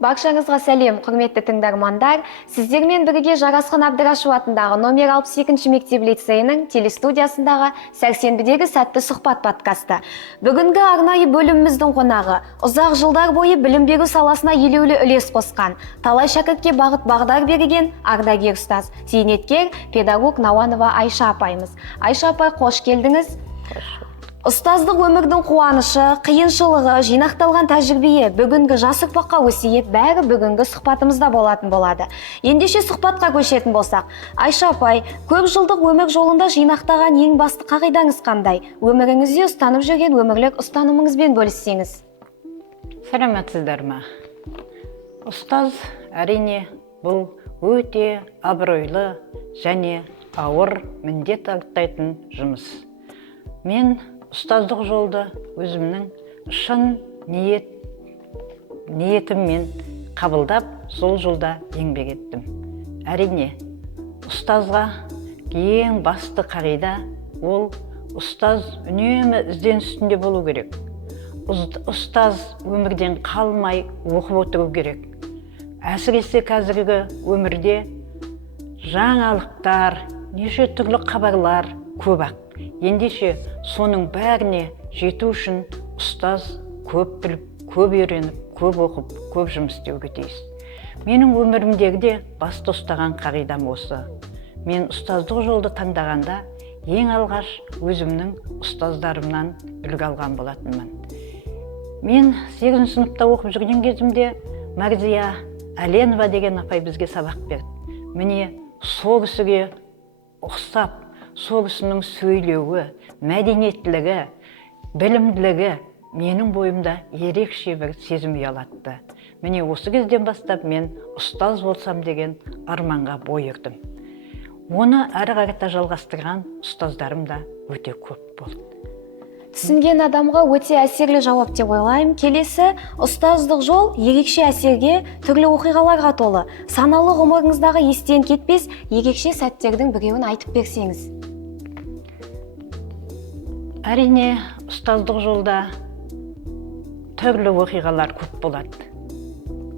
Баршаңызға сәлем, құрметті тыңдармандар. Сіздермен бірге Жарасқан Әбдірашев атындағы номер 62 мектеп лицейінің телестудиясындағы сәрсенбідегі сәтті сұхбат подкасты. Бүгінгі арнайы бөліміміздің қонағы ұзақ жылдар бойы білім беру саласына елеулі үлес қосқан, талай шәкіртке бағыт-бағдар берген ардагер ұстаз, зейнеткер, педагог Науанова Айша апайымыз. Айша апай, қош келдіңіз. Ұстаздық өмірдің қуанышы, қиыншылығы, жинақталған тәжірибе, бүгінгі жас ұрпаққа өсиет бәрі бүгінгі сұхбатымызда болатын болады. Ендеше сұхбатқа көшетін болсақ, Айша апай, көп жылдық өмір жолында жинақтаған ең басты қағидаңыз қандай? Өміріңізде ұстанып жүрген өмірлік ұстанымыңызбен бөліссеңіз. Сәлеметсіздер ме? Ұстаз әрине бұл өте абыройлы және ауыр міндет арттайтын жұмыс. Мен ұстаздық жолды өзімнің шын ниетіммен қабылдап, сол жолда еңбек еттім. Әрине, ұстазға ең басты қағида ол ұстаз үнемі ізденіс үстінде болу керек. Ұстаз өмірден қалмай оқып отыру керек. Әсіресе қазіргі өмірде жаңалықтар, неше түрлі хабарлар көп-ақ. Ендеше соның бәріне жету үшін ұстаз көп біліп, көп үйреніп, көп оқып, көп жұмыс істеуге тиіс. Менің өмірімдегіде басты ұстаған қағидам осы. Мен ұстаздық жолды таңдағанда ең алғаш өзімнің ұстаздарымнан үлгі алған болатынмын. Мен 8 сыныпта оқып жүрген кезімде Мәрзия Әленова деген апай бізге сабақ берді. Міне сол кісіге ұқсап, сол кісінің сөйлеуі, мәдениеттілігі, білімділігі менің бойымда ерекше бір сезім ұялатты. Міне осы кезден бастап мен ұстаз болсам деген арманға бой ұрдым. Оны әрі қарата жалғастырған ұстаздарым да өте көп болды. Түсінген адамға өте әсерлі жауап деп ойлаймын. Келесі, ұстаздық жол ерекше әсерге, түрлі оқиғаларға толы. Саналы ғұмырыңыздағы естен кетпес ерекше сәттердің біреуін айтып берсеңіз. Әрине, ұстаздық жолда түрлі оқиғалар көп болады.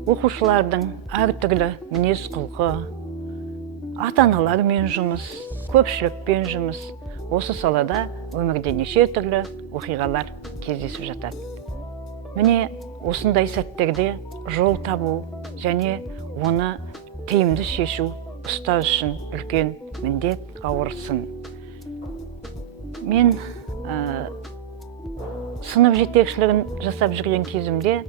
Оқушылардың әртүрлі мінез құлқы, ата-аналармен жұмыс, көпшілікпен жұмыс, осы салада өмірде неше түрлі оқиғалар кездесіп жатады. Міне осындай сәттерде жол табу және оны тиімді шешу ұстаз үшін үлкен міндет, ауыр сын. Мен сынып жетекшілігін жасап жүрген кезімде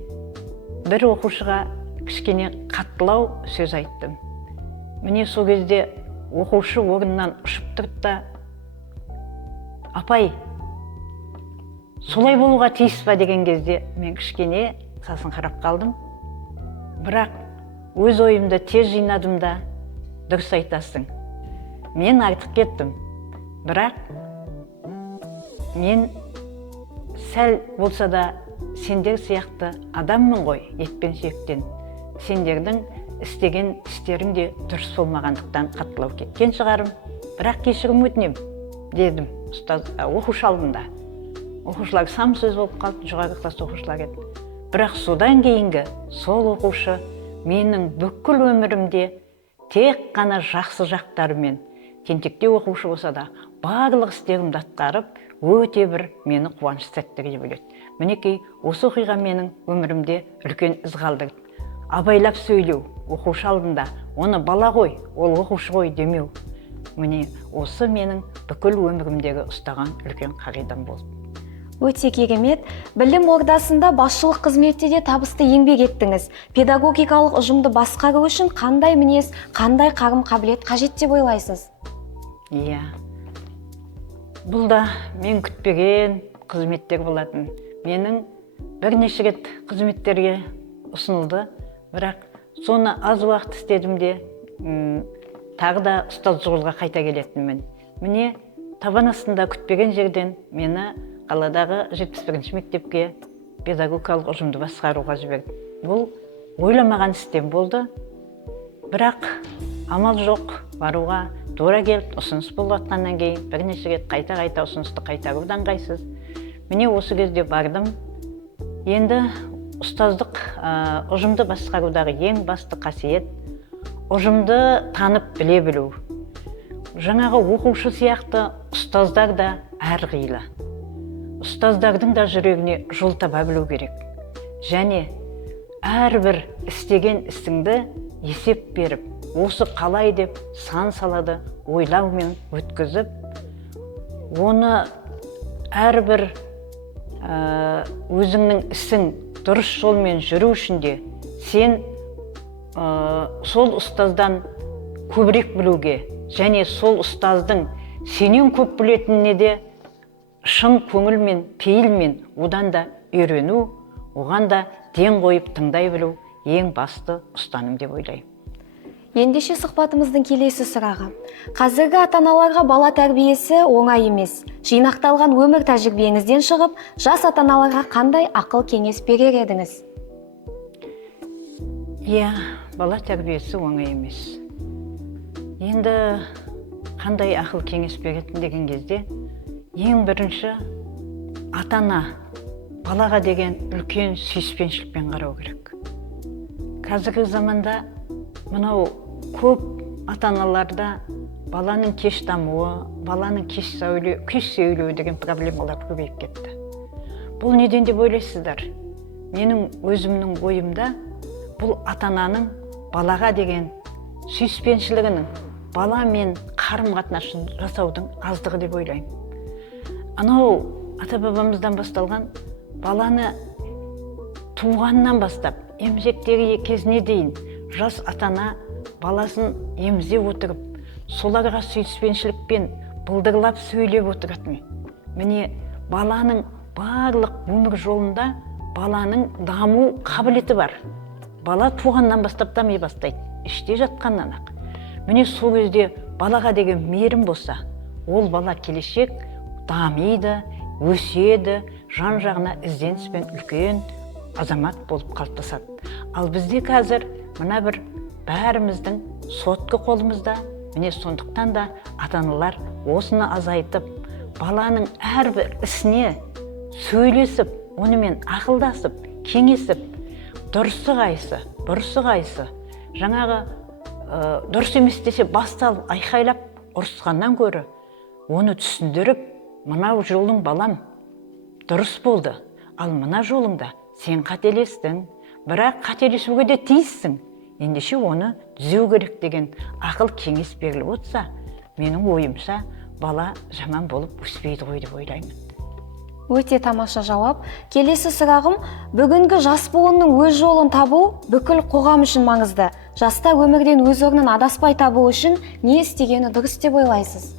бір оқушыға кішкене қаттылау сөз айттым. Міне сол кезде оқушы орнынан ұшып тұрды да: апай, солай болуға тиіс па деген кезде мен кішкене сасын қарап қалдым. Бірақ өз ойымды тез жинадым да: дұрыс айтасың, мен артық кеттім. Бірақ мен сәл болса да сендер сияқты адаммын ғой, еттен сүйектен. Сендердің істеген істерің де дұрыс болмағандықтан қаттылау кеткен шығарым. Бірақ кешірім өтінем дедім оқушы алдында. Оқушылар сам сөз болып қалды, жоғарғы класс оқушылар еді. Бірақ содан кейінгі сол оқушы менің бүкіл өмірімде тек қана жақсы жақтарымен, тентекте оқушы болса да барлық істерімді атқарып, өте бір мені қуаныш сәттерге бөледі. Мінекей осы оқиға менің өмірімде үлкен із қалдырды. Абайлап сөйлеу оқушы алдында, оны бала ғой, ол оқушы ғой демеу. Міне осы менің бүкіл өмірімдегі ұстаған үлкен қағидам болды. Өте керемет. Білім ордасында басшылық қызметте де табысты еңбек еттіңіз. Педагогикалық ұжымды басқару үшін қандай мінез, қандай қарым-қабілет қажет деп ойлайсыз? Иә. Бұл да мен күтпеген қызметтер болатын. Менің бірнеше рет қызметтерге ұсынылды, бірақ соны аз уақыт істедім де, тағы да ұстаз жолға қайта келетінмін. Міне табан астында күтпеген жерден мені қаладағы 71 мектепке педагогикалық ұжымды басқаруға жіберді. Бұл ойламаған істем болды, бірақ амал жоқ, баруға тура келіп, ұсыныс болып атқаннан кейін бірнеше рет қайта ұсынысты қайтарудан ыңғайсыз. Міне осы кезде бардым. Енді ұстаздық ұжымды басқарудағы ең басты қасиет ұжымды танып біле білу. Жаңағы оқушы сияқты ұстаздар да әрқилы. Ұстаздардың да жүрегіне жол таба білу керек. Және әрбір істеген ісіңді есеп беріп, осы қалай деп сан салады ойлаумен өткізіп, оны әрбір өзіңнің ісің дұрыс жолмен жүру үшін де сен сол ұстаздан көбірек білуге және сол ұстаздың сенен көп білетініне де шын көңілмен, пейілмен одан да үйрену, оған да ден қойып тыңдай білу ең басты ұстаным деп ойлаймын. Ендеше сұхбатымыздың келесі сұрағы. Қазіргі ата-аналарға бала тәрбиесі оңай емес. Жинақталған өмір тәжірибеңізден шығып, жас ата-аналарға қандай ақыл кеңес берер едіңіз? Бала тәрбиесі оңай емес. Енді қандай ақыл кеңес беретін деген кезде, ең бірінші ата-ана балаға деген үлкен сүйіспеншілікпен қарау керек. Қазіргі заманда мынау көп ата-аналарда баланың кеш дамуы, баланың кеш сөйлеуі деген проблемалар көбейіп кетті. Бұл неден деп ойлайсыздар? Менің өзімнің ойымда бұл ата-ананың балаға деген сүйіспеншілігінің, баламен қарым-қатынасын жасаудың аздығы деп ойлаймын. Анау ата-бабамыздан басталған баланы туғаннан бастап, емшектегі кезіне дейін жас ата-ана баласын емізе отырып, соларға сүйіспеншілікпен бұлдырлап сөйлеп отыратын. Міне, баланың барлық өмір жолында баланың даму қабілеті бар. Бала туғаннан бастап дами бастайды, іште жатқаннан ақ. Міне, сол кезде балаға деген мейірім болса, ол бала келешек дамиды, өседі, жан-жағына ізденіспен үлкен азамат болып қалыптасады. Ал бізде қазір мына бір бәріміздің сотқы қолымызда, міне сондықтан да ата-аналар осыны азайтып, баланың әрбір ісіне сөйлесіп, онымен ақылдасып, кеңесіп, дұрысы қайсы, бұрысы қайсы, жаңағы дұрыс емес десе басталып айқайлап ұрысқаннан гөрі оны түсіндіріп, мынау жолың балам дұрыс болды, ал мына жолыңда сен қателестің, бірақ қателесуге де тиіссің. Ендеше оны түзеу керек деген ақыл кеңес беріліп отырса, менің ойымша бала жаман болып өспейді ғой деп ойлаймын. Өте тамаша жауап. Келесі сұрағым, бүгінгі жас буынның өз жолын табу бүкіл қоғам үшін маңызды. Жастар өмірден өз орнын адаспай табу үшін не істегені дұрыс деп ойлайсыз?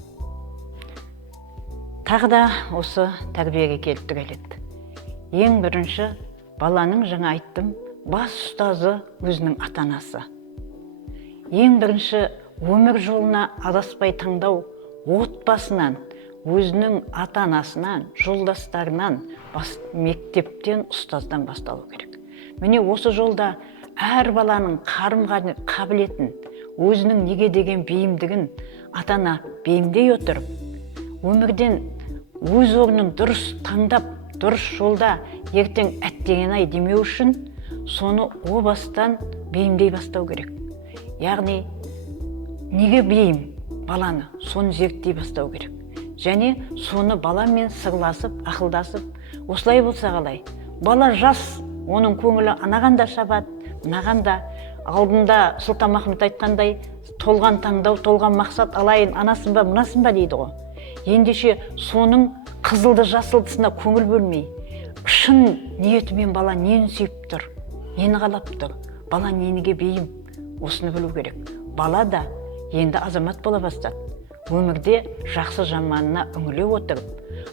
Тағы да осы тәрбиеге келіп тіреледі. Ең бірінші баланың, жаңа айттым, бас ұстазы өзінің ата-анасы. Ең бірінші өмір жолына адаспай таңдау отбасынан, өзінің ата-анасынан, жолдастарынан, мектептен, ұстаздан басталу керек. Міне осы жолда әр баланың қабілетін, өзінің неге деген бейімдігін ата-ана бейімдей отырып, өмірден өз орнын дұрыс таңдап, дұрыс жолда ертең әттеген-ай демеу үшін соны о бастан бейімдей бастау керек. Яғни, неге бейім баланы, соны зерттей бастау керек. Және соны баламен сырласып, ақылдасып, осылай болса қалай. Бала жас, оның көңілі анаған да шабады, мынаған да. Алдында Сұлтанмахмет айтқандай, толған таңдау, толған мақсат алайын, анасын ба, мұнасын ба дейді ғой. Ендеше соның қызылды жасылдысына көңіл бөлмей, шын ниетімен бала нені сүйіп тұр, нені қалап тұр, бала ненеге бейім, осыны білу керек. Бала да енді азамат бола бастады. Өмірде жақсы жаманына үңіле отырып,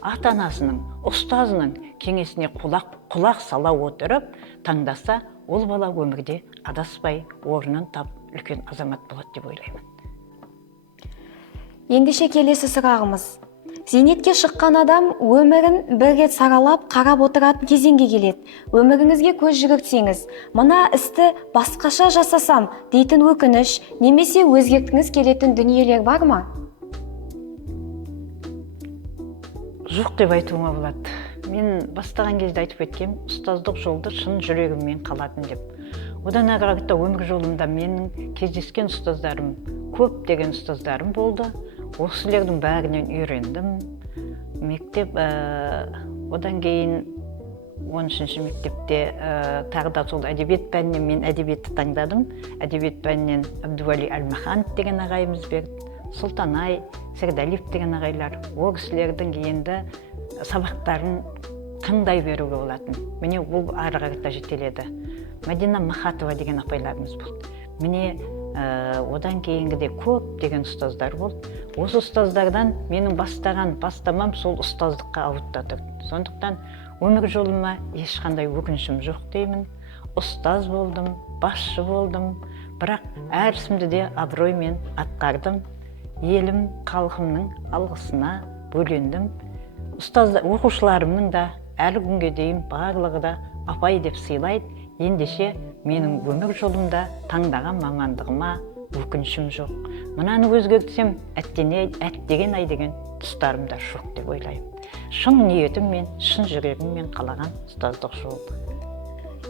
ата-анасының, ұстазының кеңесіне құлақ сала отырып, таңдаса, ол бала өмірде адаспай, орнын тап үлкен азамат болады деп ойлаймын. Ендеше келесі сұрағымыз. Зейнетке шыққан адам өмірін бір рет саралап, қарап отыратын кезеңге келеді. Өміріңізге көз жүгіртсеңіз, мына істі басқаша жасасам дейтін өкініш, немесе өзгерткіңіз келетін дүниелер бар ма? Жоқ деп айтуыма болады. мен бастаған кезде айтып кеткем, ұстаздық жолды шын жүрегіммен қаладым деп. Одан ары қарата өмір жолымда менің кездескен ұстаздарым, көп деген ұстаздарым болды. Осылардың бәрінен үйрендім. Мектеп, одан кейін 13-ші мектепте тағы да сол әдебиет пәнінен мен әдебиетті таңдадым. Әдебиет пәнінен Әбдуәли Әлмаханов деген ағайымыз берді. Сұлтанай, Сердалиев деген ағайлар. Ол кісілердің енді сабақтарын тыңдай беруге болатын. Міне бұл ары қарата жетеледі. Мәдина Махатова деген апайларымыз болды. Міне одан кейінгіде көп деген ұстаздар болды. Осы ұстаздардан менің бастамам сол ұстаздыққа ауытта тұрды. Сондықтан өмір жолыма ешқандай өкінішім жоқ деймін. Ұстаз болдым, басшы болдым, бірақ әр ісімді де абыроймен атқардым. Елім, халқымның алғысына бөлендім. Оқушыларымның да әлі күнге дейін барлығы да апай деп сыйлайды. Ендеше менің өмір жолымда таңдаған мамандығыма өкінішім жоқ. Мынаны өзгертсем, әттеген ай деген тұстарым да жоқ деп ойлаймын. Шын ниетіммен, шын жүрегіммен қалаған ұстаздық жол.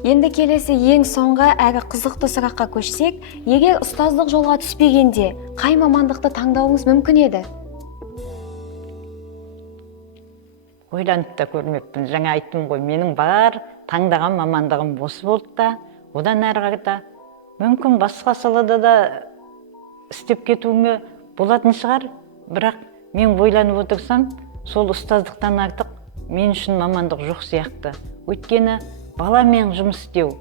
Енді келесі ең соңғы әрі қызықты сұраққа көшсек, егер ұстаздық жолға түспегенде, қай мамандықты таңдауыңыз мүмкін еді? Ойланып та көрмеппін. Жаңа айттым ғой, менің бар таңдаған мамандығым осы болды да, одан әрі қарата мүмкін басқа салада да істеп кетуіме болатын шығар, бірақ мен ойланып отырсам, сол ұстаздықтан артық мен үшін мамандық жоқ сияқты. Өйткені баламен жұмыс істеу,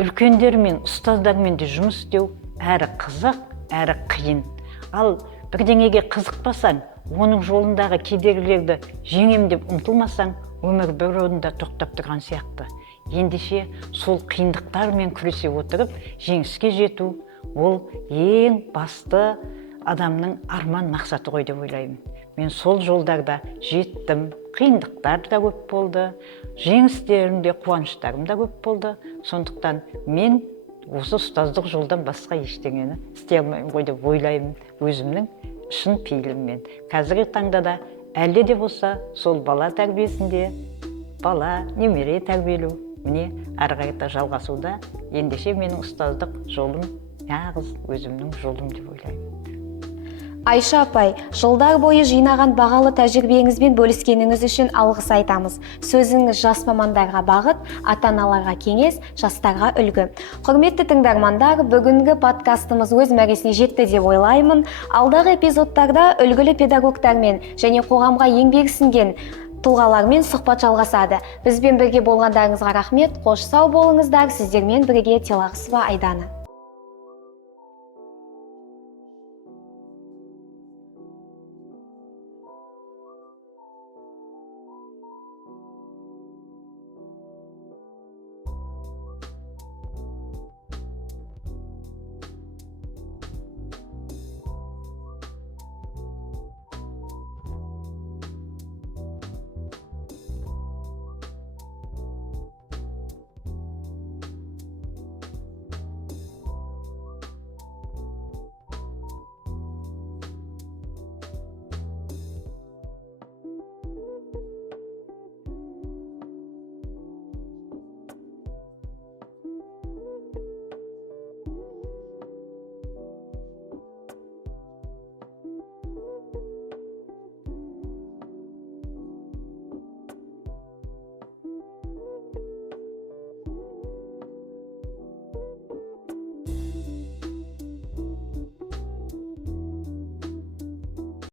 үлкендермен, ұстаздармен де жұмыс істеу әрі қызық, әрі қиын. Ал бірдеңеге қызықпасаң, оның жолындағы кедергілерді жеңем деп ұмтылмасаң, өмір бір орында тоқтап тұрған сияқты. Ендеше сол қиындықтармен күресе отырып, жеңіске жету, ол ең басты адамның арман мақсаты ғой деп ойлаймын. Мен сол жолдарда жеттім, қиындықтар да көп болды, жеңістерім де, қуаныштарым да көп болды. Сондықтан мен осы ұстаздық жолдан басқа ештеңені істей алмаймын ғой деп ойлаймын өзімнің шын пейіліммен. Қазіргі таңда да әлде де болса сол бала тәрбиесінде, бала, немере тәрбиелеу, міне ары қарата жалғасуда. Ендеше менің ұстаздық жолым нағыз өзімнің жолым деп ойлаймын. Айша апай, жылдар бойы жинаған бағалы тәжірибеңізбен бөліскеніңіз үшін алғыс айтамыз. Сөзіңіз жас мамандарға бағыт, ата-аналарға кеңес, жастарға үлгі. Құрметті тыңдармандар, бүгінгі подкастымыз өз мәресіне жетті деп ойлаймын. Алдағы эпизодтарда үлгілі педагогтармен және қоғамға еңбегі сіңген тұлғалармен сұхбат жалғасады. Бізбен бірге болғандарыңызға рахмет, қош сау болыңыздар. Сіздермен бірге Телағысова Айдана.